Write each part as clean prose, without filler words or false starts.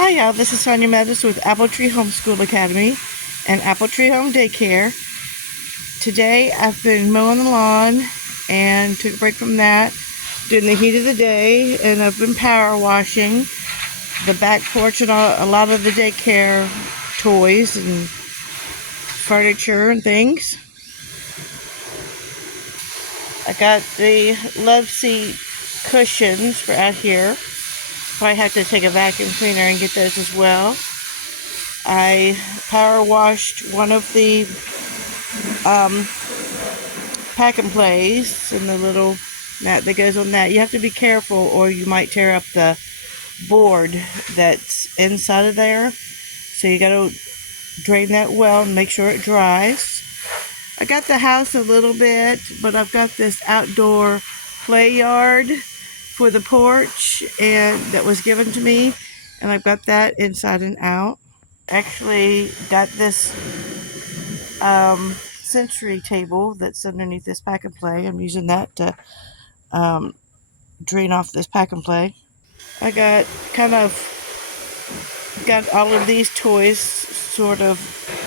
Hi y'all, this is Sonia Meadows with Apple Tree Homeschool Academy and Apple Tree Home Daycare. Today I've been mowing the lawn and took a break from that during the heat of the day, and I've been power washing the back porch and a lot of the daycare toys and furniture and things. I got the love seat cushions for out here. Probably have to take a vacuum cleaner and get those as well. I power washed one of the pack and plays and the little mat that goes on that. You have to be careful or you might tear up the board that's inside of there. So you got to drain that well and make sure it dries. I got the house a little bit, but I've got this outdoor play yard for the porch and that was given to me, and I've got that inside and out. Actually got this sensory table that's underneath this pack and play. I'm using that to drain off this pack and play. I got all of these toys sort of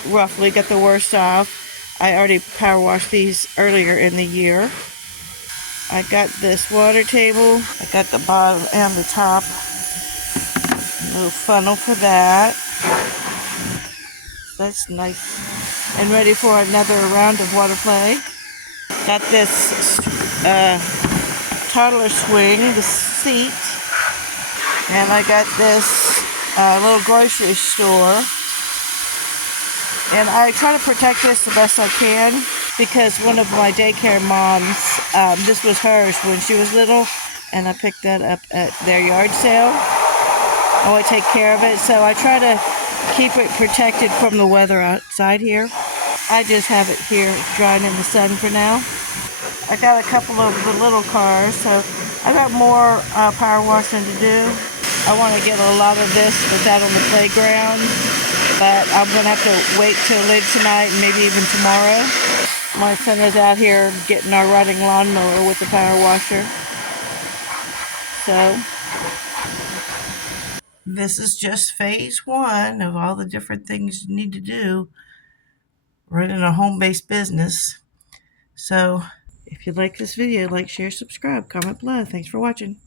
roughly, got the worst off. I already power washed these earlier in the year. I got this water table. I got the bottom and the top. A little funnel for that. That's nice. And ready for another round of water play. Got this toddler swing, the seat. And I got this little grocery store. And I try to protect this the best I can because one of my daycare moms, this was hers when she was little, and I picked that up at their yard sale. I want to take care of it, so I try to keep it protected from the weather outside here. I just have it here drying in the sun for now. I got a couple of the little cars, so I got more power washing to do. I want to get a lot of this that's out on the playground, but I'm going to have to wait till late tonight and maybe even tomorrow. My son is out here getting our riding lawnmower with the power washer. So this is just phase one of all the different things you need to do running a home-based business. So if you like this video, like, share, subscribe, comment below. Thanks for watching.